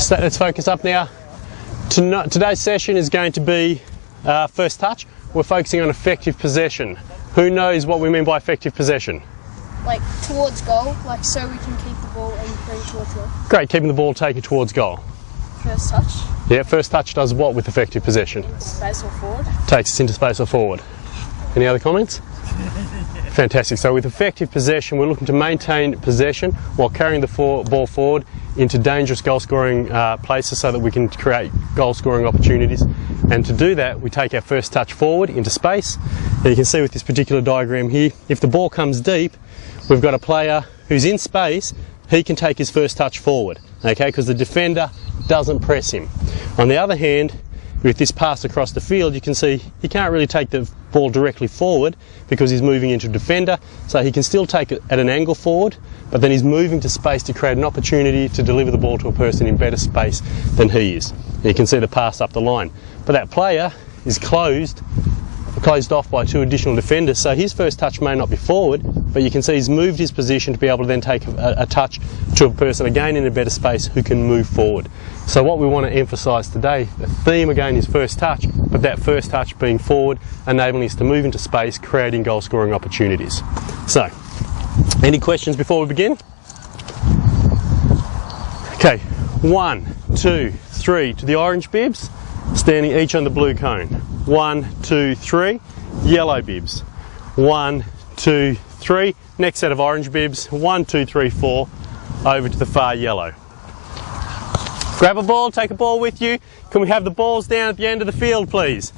So let's focus up now. Today's session is going to be first touch. We're focusing on effective possession. Who knows what we mean by effective possession? Like towards goal, like so we can keep the ball and bring it towards goal. Great, keeping the ball taken towards goal. First touch. Yeah, first touch does what with effective possession? Space or forward. Takes us into space or forward. Any other comments? Fantastic. So with effective possession, we're looking to maintain possession while carrying the ball forward into dangerous goal-scoring places so that we can create goal-scoring opportunities. And to do that, we take our first touch forward into space. And you can see with this particular diagram here, if the ball comes deep, we've got a player who's in space, he can take his first touch forward, okay, because the defender doesn't press him. On the other hand, with this pass across the field, you can see he can't really take the ball directly forward because he's moving into defender, so he can still take it at an angle forward, but then he's moving to space to create an opportunity to deliver the ball to a person in better space than he is. And you can see the pass up the line. But that player is closed off by two additional defenders, so his first touch may not be forward, but you can see he's moved his position to be able to then take a touch to a person again in a better space who can move forward. So what we want to emphasise today, the theme again is first touch, but that first touch being forward, enabling us to move into space, creating goal scoring opportunities. So, any questions before we begin? Okay, 1, 2, 3 to the orange bibs, standing each on the blue cone. 1, 2, 3, yellow bibs. 1, 2, 3, next set of orange bibs. 1, 2, 3, 4, over to the far yellow. Grab a ball, take a ball with you. Can we have the balls down at the end of the field, please?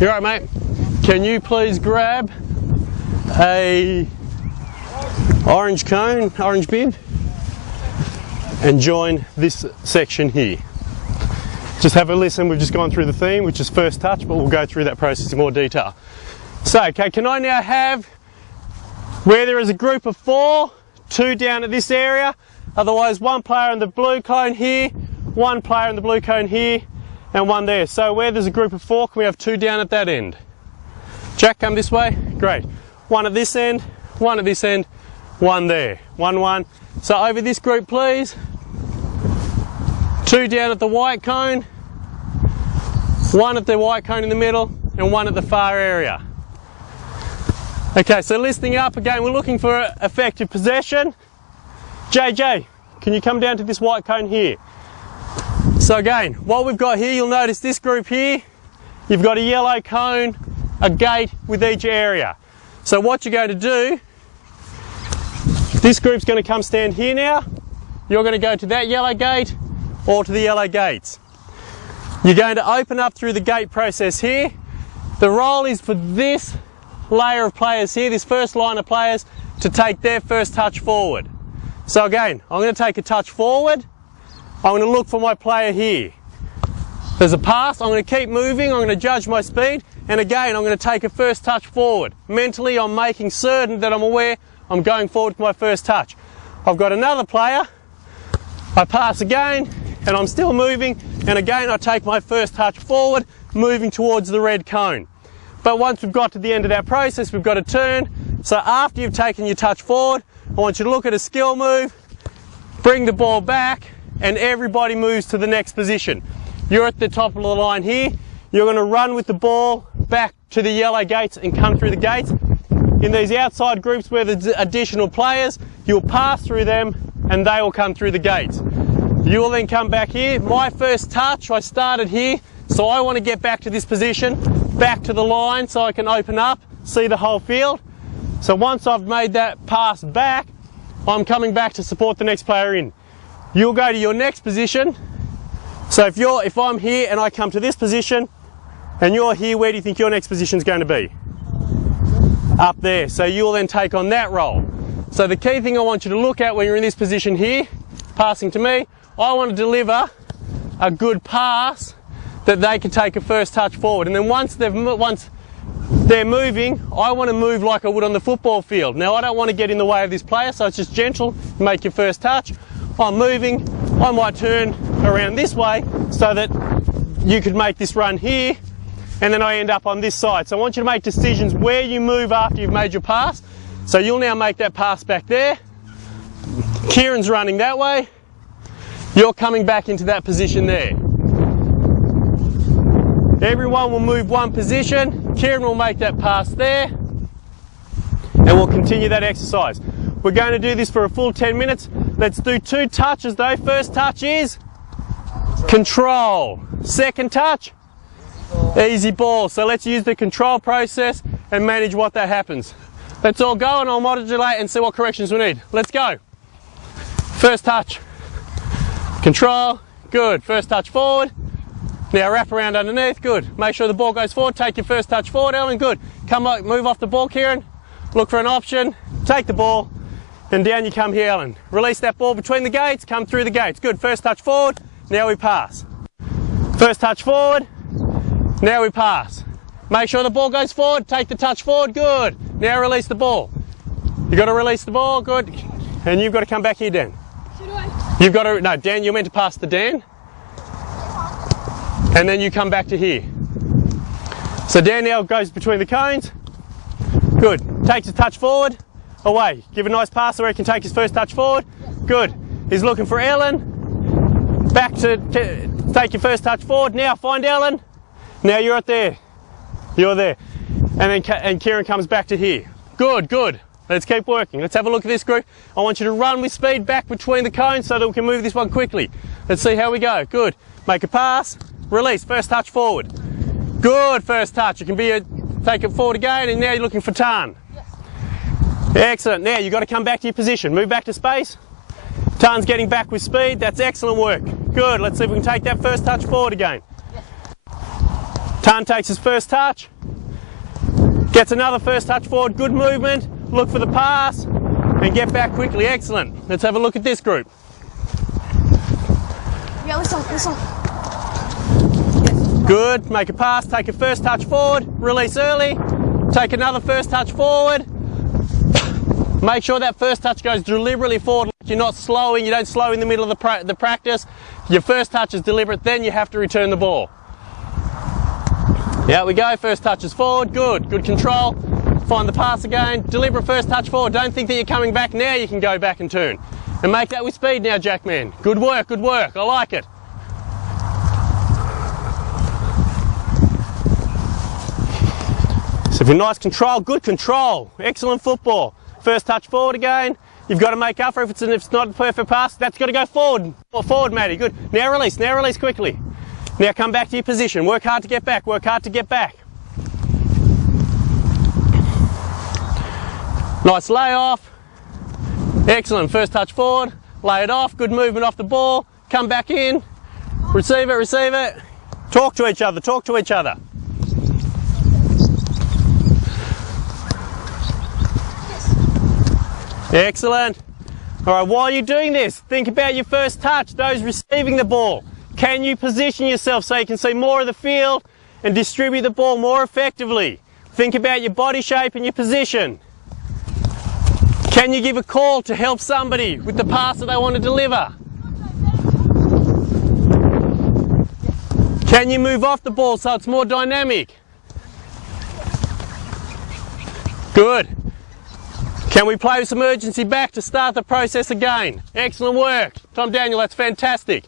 You're right, mate. Can you please grab a orange cone, orange bib, and join this section here. Just have a listen, we've just gone through the theme, which is first touch, but we'll go through that process in more detail. So, okay, can I now have, where there is a group of 4, 2 down at this area, otherwise 1 player in the blue cone here, 1 player in the blue cone here, and 1 there. So where there's a group of 4, can we have 2 down at that end? Jack, come this way. Great. 1 at this end, 1 at this end, 1 there. 1, 1. So over this group, please. 2 down at the white cone, 1 at the white cone in the middle, and 1 at the far area. Okay, so listening up again, we're looking for effective possession. JJ, can you come down to this white cone here? So again, what we've got here, you'll notice this group here, you've got a yellow cone, a gate with each area. So what you're going to do, this group's going to come stand here now, you're going to go to that yellow gate or to the yellow gates. You're going to open up through the gate process here. The role is for this layer of players here, this first line of players, to take their first touch forward. So again, I'm going to take a touch forward, I'm going to look for my player here. There's a pass, I'm going to keep moving, I'm going to judge my speed, and again I'm going to take a first touch forward. Mentally I'm making certain that I'm aware I'm going forward with my first touch. I've got another player, I pass again, and I'm still moving, and again I take my first touch forward, moving towards the red cone. But once we've got to the end of that process, we've got to turn. So after you've taken your touch forward, I want you to look at a skill move, bring the ball back, and everybody moves to the next position. You're at the top of the line here, you're going to run with the ball back to the yellow gates and come through the gates. In these outside groups where there's additional players, you'll pass through them and they will come through the gates. You will then come back here. My first touch, I started here, so I want to get back to this position, back to the line so I can open up, see the whole field. So once I've made that pass back, I'm coming back to support the next player in. You'll go to your next position. So if I'm here and I come to this position and you're here, where do you think your next position is going to be? Up there. So you'll then take on that role. So the key thing I want you to look at when you're in this position here, passing to me, I want to deliver a good pass that they can take a first touch forward. And then once they're moving, I want to move like I would on the football field. Now I don't want to get in the way of this player, so it's just gentle, make your first touch. I'm moving, I might turn around this way so that you could make this run here, and then I end up on this side. So I want you to make decisions where you move after you've made your pass. So you'll now make that pass back there. Kieran's running that way. You're coming back into that position there. Everyone will move one position. Kieran will make that pass there. And we'll continue that exercise. We're going to do this for a full 10 minutes. Let's do 2 touches though. First touch is control. Second touch, easy ball. So let's use the control process and manage what that happens. Let's all go and I'll modulate and see what corrections we need. Let's go. First touch, control, good. First touch forward. Now wrap around underneath, good. Make sure the ball goes forward. Take your first touch forward, Ellen, good. Come up, move off the ball, Kieran. Look for an option, take the ball, and down you come here, Ellen. Release that ball between the gates, come through the gates. Good, first touch forward, now we pass. First touch forward, now we pass. Make sure the ball goes forward, take the touch forward, good. Now release the ball. You've got to release the ball, good. And you've got to come back here, Dan. So do I? You've got to, no, Dan, you're meant to pass to Dan. And then you come back to here. So Dan now goes between the cones. Good. Takes a touch forward, away. Give a nice pass where he can take his first touch forward. Good. He's looking for Ellen. Back to take your first touch forward. Now find Ellen. Now you're up there. You're there. And then Kieran comes back to here. Good, good. Let's keep working. Let's have a look at this group. I want you to run with speed back between the cones so that we can move this one quickly. Let's see how we go. Good. Make a pass. Release. First touch forward. Good first touch. It can be take it forward again, and now you're looking for Tan. Yes. Excellent. Now you've got to come back to your position. Move back to space. Tan's getting back with speed. That's excellent work. Good. Let's see if we can take that first touch forward again. Yes. Tan takes his first touch. Gets another first touch forward. Good movement. Look for the pass and get back quickly. Excellent. Let's have a look at this group. Yeah, listen. Good, make a pass, take a first touch forward, release early, take another first touch forward. Make sure that first touch goes deliberately forward, like you're not slowing, you don't slow in the middle of the practice. Your first touch is deliberate, then you have to return the ball. There we go, first touch is forward, good control. Find the pass again, deliberate first touch forward. Don't think that you're coming back, now you can go back and turn. And make that with speed now, Jackman. Good work, I like it. So if you're nice control, good control, excellent football. First touch forward again, you've got to make up for it if it's not a perfect pass, that's got to go forward. Forward, Matty, good. Now release quickly. Now come back to your position, work hard to get back, Nice layoff, excellent, first touch forward, lay it off, good movement off the ball, come back in, receive it. Talk to each other. Excellent. All right, while you're doing this, think about your first touch, those receiving the ball. Can you position yourself so you can see more of the field and distribute the ball more effectively? Think about your body shape and your position. Can you give a call to help somebody with the pass that they want to deliver? Can you move off the ball so it's more dynamic? Good. Can we play with some urgency back to start the process again? Excellent work. Tom Daniel, that's fantastic.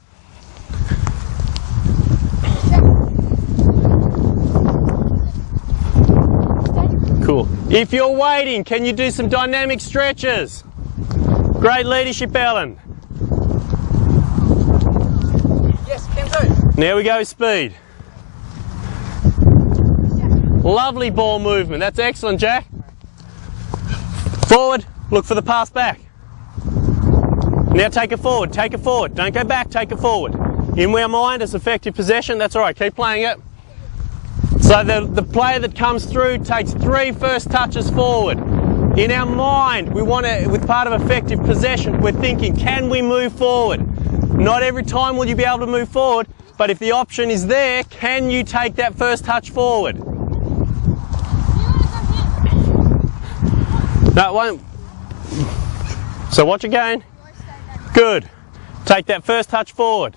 Cool. If you're waiting, can you do some dynamic stretches? Great leadership, Ellen. Yes, can do. Now we go speed. Lovely ball movement. That's excellent, Jack. Forward, look for the pass back. Now take it forward. Don't go back, take it forward. In our mind, it's effective possession. That's all right, keep playing it. So the player that comes through takes 3 first touches forward. In our mind, we want to, with part of effective possession, we're thinking, can we move forward? Not every time will you be able to move forward, but if the option is there, can you take that first touch forward? No, it won't. So watch again. Good. Take that first touch forward.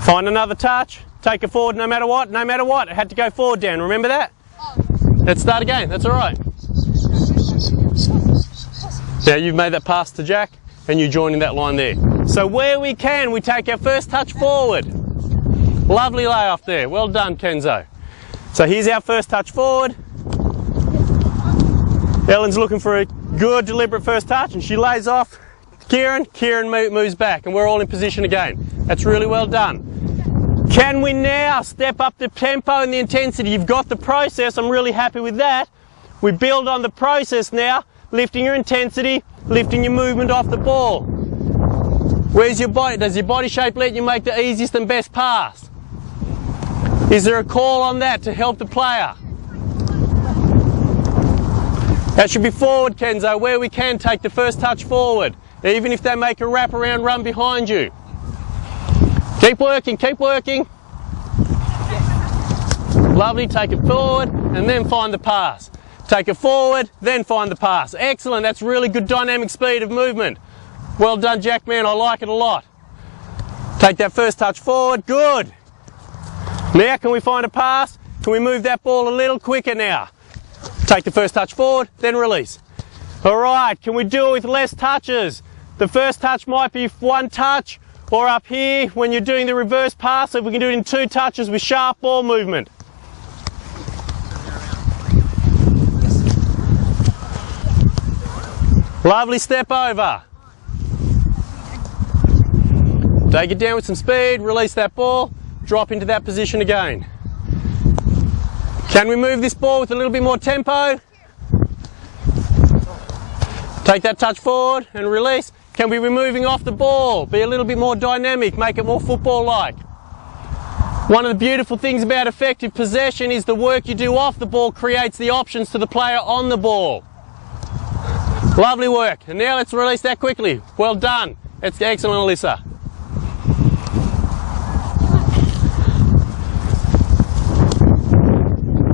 Find another touch. take it forward no matter what, no matter what. It had to go forward, Dan, remember that? Let's start again, that's all right. Now you've made that pass to Jack and you're joining that line there. So where we can, we take our first touch forward. Lovely layoff there, well done Kenzo. So here's our first touch forward. Ellen's looking for a good deliberate first touch and she lays off Kieran moves back and we're all in position again. That's really well done. Can we now step up the tempo and the intensity? You've got the process, I'm really happy with that. We build on the process now, lifting your intensity, lifting your movement off the ball. Where's your body? Does your body shape let you make the easiest and best pass? Is there a call on that to help the player? That should be forward, Kenzo, where we can take the first touch forward, even if they make a wraparound run behind you. Keep working, keep working. Lovely, take it forward and then find the pass. Take it forward, then find the pass. Excellent, that's really good dynamic speed of movement. Well done, Jackman, I like it a lot. Take that first touch forward, good. Now can we find a pass? Can we move that ball a little quicker now? Take the first touch forward, then release. All right, can we do it with less touches? The first touch might be one touch, or up here when you're doing the reverse pass, if we can do it in 2 touches with sharp ball movement. Lovely step over. Take it down with some speed, release that ball, drop into that position again. Can we move this ball with a little bit more tempo? Take that touch forward and release. Can we be moving off the ball? Be a little bit more dynamic, make it more football-like. One of the beautiful things about effective possession is the work you do off the ball creates the options to the player on the ball. Lovely work. And now let's release that quickly. Well done. That's excellent, Alyssa.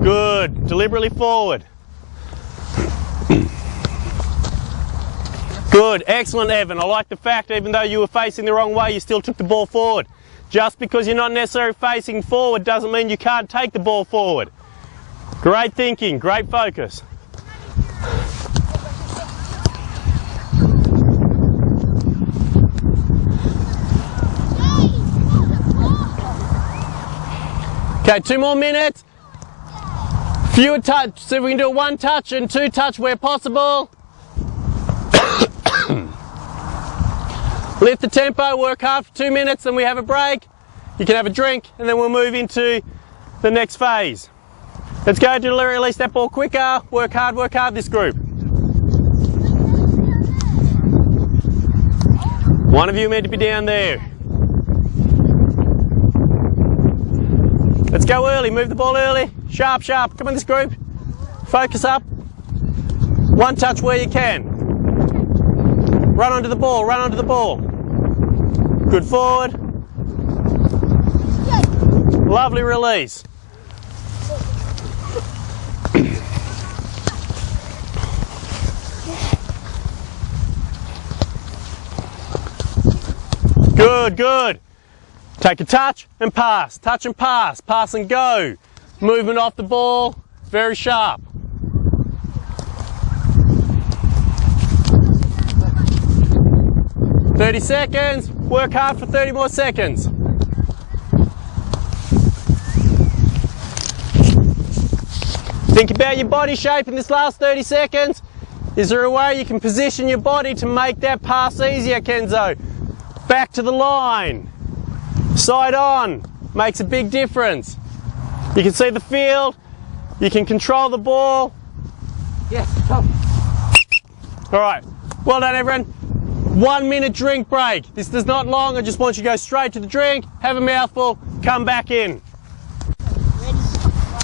Good. Deliberately forward. Good. Excellent, Evan. I like the fact even though you were facing the wrong way, you still took the ball forward. Just because you're not necessarily facing forward doesn't mean you can't take the ball forward. Great thinking. Great focus. Okay, 2 more minutes. Fewer touch, so we can do 1 touch and 2 touch where possible. Lift the tempo, work hard for 2 minutes, then we have a break. You can have a drink, and then we'll move into the next phase. Let's go to release that ball quicker. Work hard, this group. One of you meant to be down there. Let's go early, move the ball early. Sharp, sharp. Come on, this group. Focus up. 1 touch where you can. Run onto the ball, run onto the ball. Good forward. Lovely release. Good, good. Take a touch and pass, pass and go. Movement off the ball, very sharp. "30 seconds, work hard for 30 more seconds. Think about your body shape in this last 30 seconds. Is there a way you can position your body to make that pass easier, Kenzo? Back to the line. Side on, makes a big difference. You can see the field, you can control the ball. Yes, come. All right, well done everyone. 1 minute drink break. This is not long, I just want you to go straight to the drink, have a mouthful, come back in.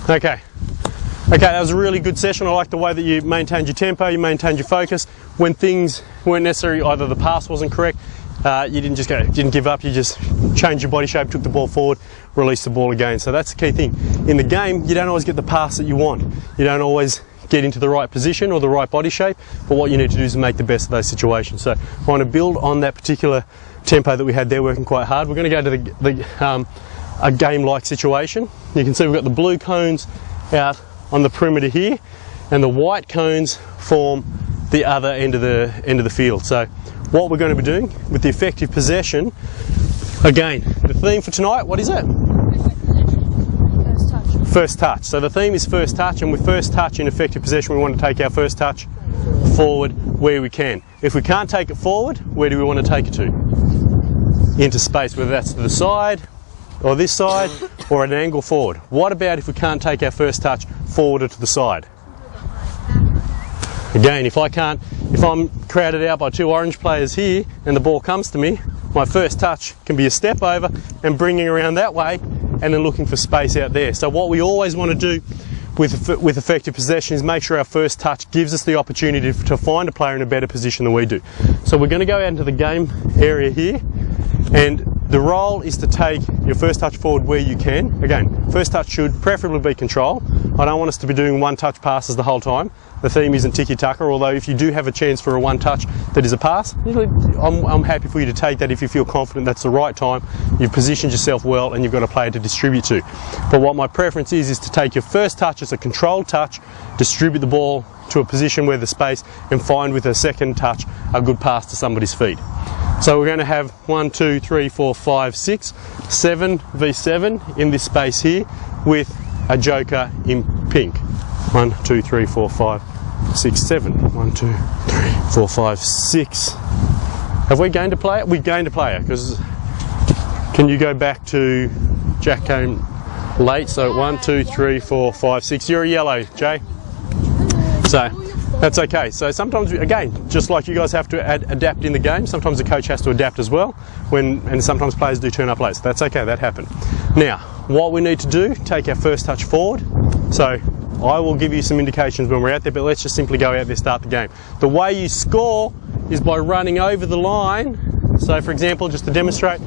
Okay, that was a really good session. I like the way that you maintained your tempo, you maintained your focus. When things weren't necessary, either the pass wasn't correct, you didn't give up, you just changed your body shape, took the ball forward, released the ball again. So that's the key thing. In the game, you don't always get the pass that you want. You don't always get into the right position or the right body shape, but what you need to do is make the best of those situations. So I want to build on that particular tempo that we had there, working quite hard. We're going to go to a game-like situation. You can see we've got the blue cones out on the perimeter here, and the white cones form the other end of the field. So what we're going to be doing with the effective possession, again, the theme for tonight, what is it? First touch. First touch. So the theme is first touch, and with first touch in effective possession, we want to take our first touch forward where we can. If we can't take it forward, where do we want to take it to? Into space, whether that's to the side or this side or at an angle forward. What about if we can't take our first touch forward or to the side? Again, if I'm crowded out by 2 orange players here and the ball comes to me, my first touch can be a step over and bringing around that way and then looking for space out there. So what we always want to do with effective possession is make sure our first touch gives us the opportunity to find a player in a better position than we do. So we're going to go out into the game area here, and the role is to take your first touch forward where you can. Again, first touch should preferably be control. I don't want us to be doing one touch passes the whole time. The theme isn't tiki-taka, although if you do have a chance for a one touch that is a pass, I'm happy for you to take that if you feel confident that's the right time, you've positioned yourself well and you've got a player to distribute to. But what my preference is to take your first touch as a controlled touch, distribute the ball to a position where the space, and find with a second touch a good pass to somebody's feet. So we're going to have 1, 2, 3, 4, 5, 6, 7 v7 in this space here with a joker in pink. 1, 2, 3, 4, 5, 6, 7. 1, 2, 3, 4, 5, 6. Have we gained a player? We gained a player, because can you go back to Jack came late? So 1, 2, 3, 4, 5, 6. You're a yellow, Jay. So that's okay. So sometimes, again, just like you guys have to adapt in the game, sometimes the coach has to adapt as well, and sometimes players do turn up late. So that's okay, that happened. Now, what we need to do, take our first touch forward. So I will give you some indications when we're out there, but let's just simply go out there, start the game. The way you score is by running over the line. So for example, just to demonstrate,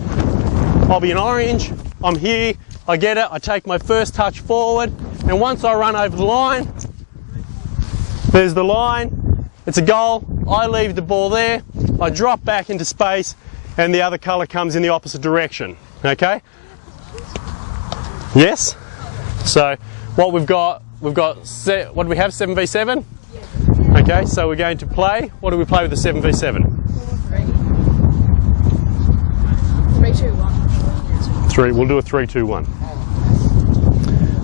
I'll be an orange, I'm here, I get it, I take my first touch forward, and once I run over the line, there's the line, it's a goal, I leave the ball there, I drop back into space, and the other colour comes in the opposite direction, okay? Yes? So what we've got, what do we have, 7v7? Okay, so we're going to play, what do we play with the 7v7? 3-2-1. 3, we'll do a 3-2-1.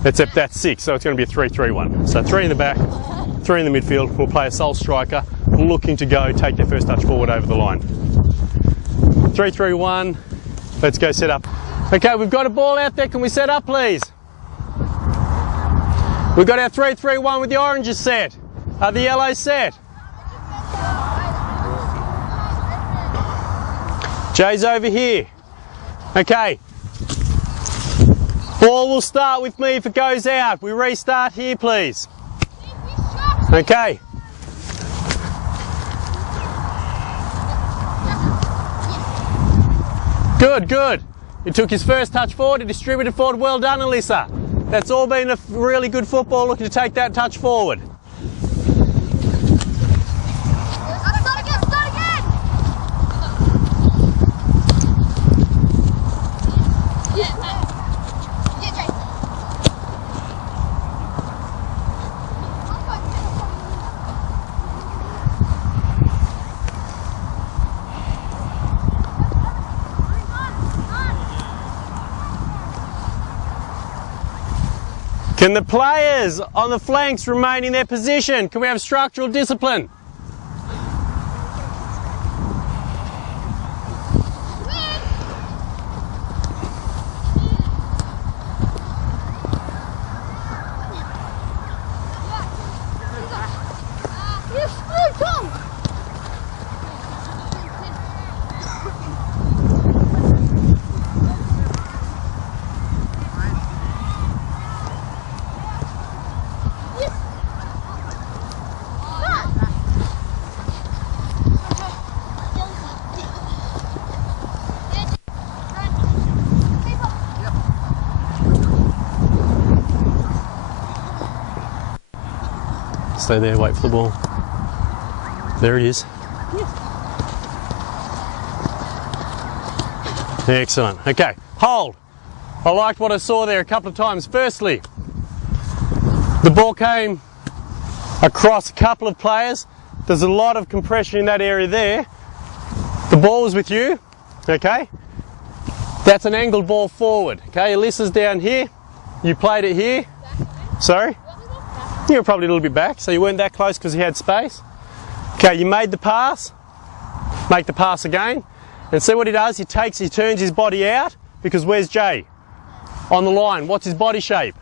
Except that's 6, so it's going to be a 3-3-1. So 3 in the back, 3 in the midfield, we'll play a sole striker looking to go take their first touch forward over the line. 3-3-1, let's go set up. Okay, we've got a ball out there, can we set up please? We've got our 3-3-1 with the oranges set. Are the yellows set? Jay's over here. Okay. Ball will start with me if it goes out. We restart here, please. Okay. Good, good. He took his first touch forward, he distributed forward. Well done, Alyssa. That's all been a really good football, looking to take that touch forward. Can the players on the flanks remain in their position? Can we have structural discipline? Stay there, wait for the ball. There it is. Excellent. Okay, hold. I liked what I saw there a couple of times. Firstly, the ball came across a couple of players. There's a lot of compression in that area there. The ball was with you, okay? That's an angled ball forward, okay? Alyssa's down here, you played it here. Sorry? You were probably a little bit back, so you weren't that close because you had space. Okay, you made the pass, make the pass again, and see what he does? He turns his body out, because where's Jay? On the line. What's his body shape?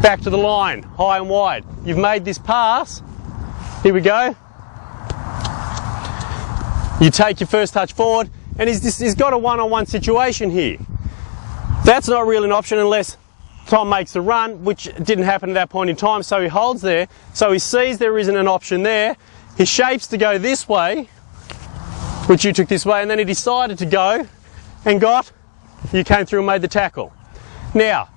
Back to the line, high and wide. You've made this pass. Here we go. You take your first touch forward, and he's got a one-on-one situation here. That's not really an option unless Tom makes the run, which didn't happen at that point in time, so he holds there. So he sees there isn't an option there. He shapes to go this way, which you took this way, and then he decided to go and you came through and made the tackle. Now,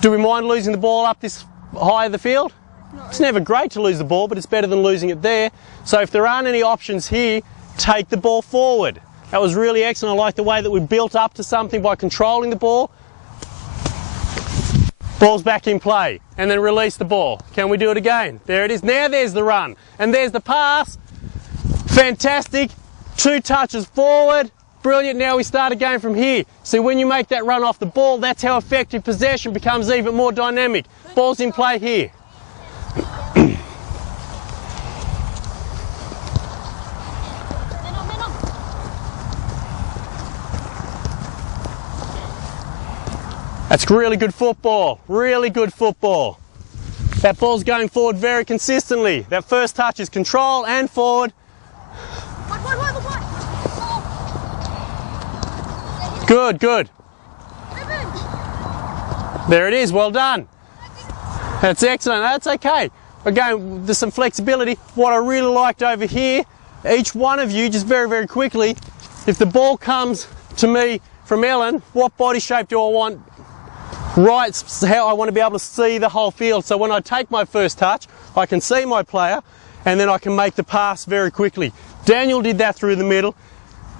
do we mind losing the ball up this high of the field? No. It's never great to lose the ball, but it's better than losing it there. So if there aren't any options here, take the ball forward. That was really excellent. I like the way that we built up to something by controlling the ball. Ball's back in play, and then release the ball. Can we do it again? There it is. Now there's the run, and there's the pass. Fantastic. 2 touches forward. Brilliant. Now we start again from here. See, when you make that run off the ball, that's how effective possession becomes even more dynamic. Ball's in play here. That's really good football. Really good football. That ball's going forward very consistently. That first touch is control and forward. Good, good. There it is, well done. That's excellent, that's okay. Again, there's some flexibility. What I really liked over here, each one of you, just very, very quickly, if the ball comes to me from Ellen, what body shape do I want? Right, how I want to be able to see the whole field. So when I take my first touch, I can see my player, and then I can make the pass very quickly. Daniel did that through the middle.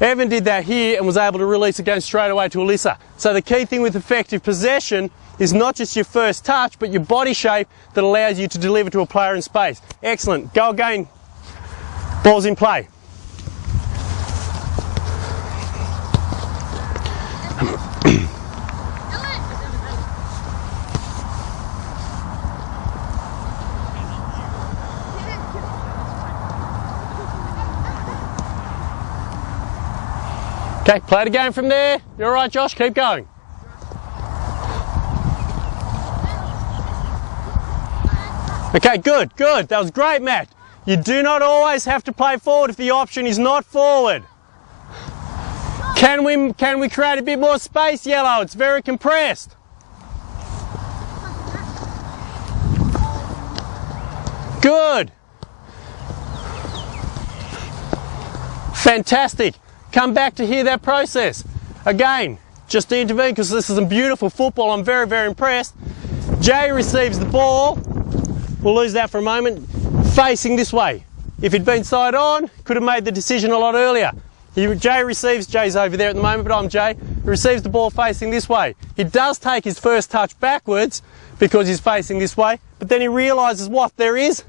Evan did that here and was able to release again straight away to Alyssa. So the key thing with effective possession is not just your first touch, but your body shape that allows you to deliver to a player in space. Excellent. Go again. Ball's in play. Okay, play it again from there. You're all right, Josh, keep going. Okay, good, good. That was great, Matt. You do not always have to play forward if the option is not forward. Can we create a bit more space, Yellow? It's very compressed. Good. Fantastic. Come back to hear that process. Again, just to intervene because this is some beautiful football. I'm very, very impressed. Jay receives the ball. We'll lose that for a moment. Facing this way. If he'd been side on, could have made the decision a lot earlier. Jay receives, Jay's over there at the moment, but I'm Jay. He receives the ball facing this way. He does take his first touch backwards because he's facing this way, but then he realises what? There is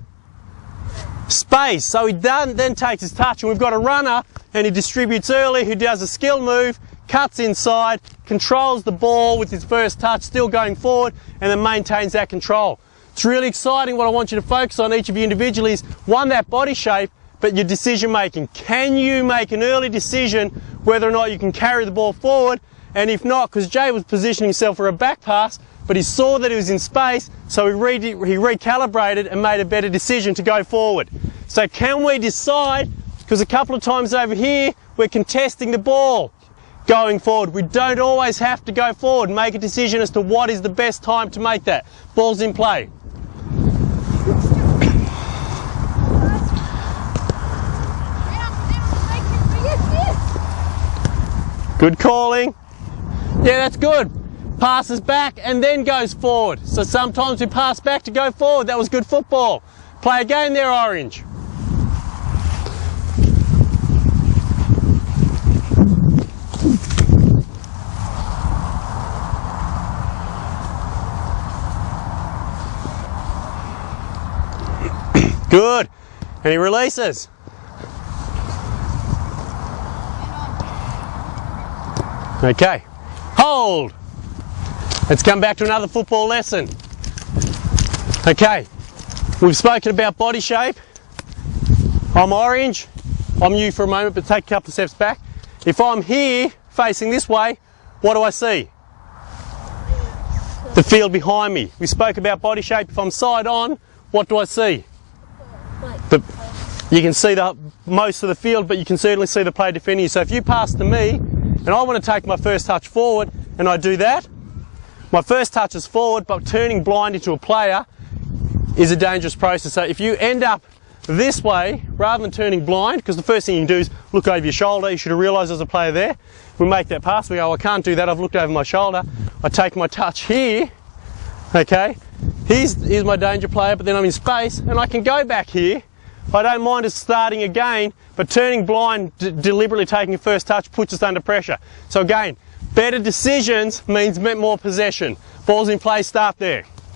space. So he then takes his touch, and we've got a runner, and he distributes early, who does a skill move, cuts inside, controls the ball with his first touch, still going forward, and then maintains that control. It's really exciting. What I want you to focus on, each of you individually, is one, that body shape, but your decision making. Can you make an early decision whether or not you can carry the ball forward? And if not, because Jay was positioning himself for a back pass, but he saw that he was in space, so he recalibrated and made a better decision to go forward. So can we decide, because a couple of times over here, we're contesting the ball going forward. We don't always have to go forward. Make a decision as to what is the best time to make that. Ball's in play. Good calling. Yeah, that's good. Passes back and then goes forward. So sometimes we pass back to go forward. That was good football. Play again there, Orange. Good. And he releases. Okay. Hold. Let's come back to another football lesson. Okay. We've spoken about body shape. I'm orange. I'm you for a moment, but take a couple of steps back. If I'm here, facing this way, what do I see? The field behind me. We spoke about body shape. If I'm side on, what do I see? You can see most of the field, but you can certainly see the player defending you. So if you pass to me, and I want to take my first touch forward, and I do that, my first touch is forward, but turning blind into a player is a dangerous process. So if you end up this way, rather than turning blind, because the first thing you can do is look over your shoulder, you should have realised there's a player there. We make that pass, we go, I can't do that, I've looked over my shoulder. I take my touch here, okay, here's my danger player, but then I'm in space, and I can go back here. I don't mind us starting again, but turning blind, deliberately taking a first touch puts us under pressure. So again, better decisions means more possession. Ball's in play, start there.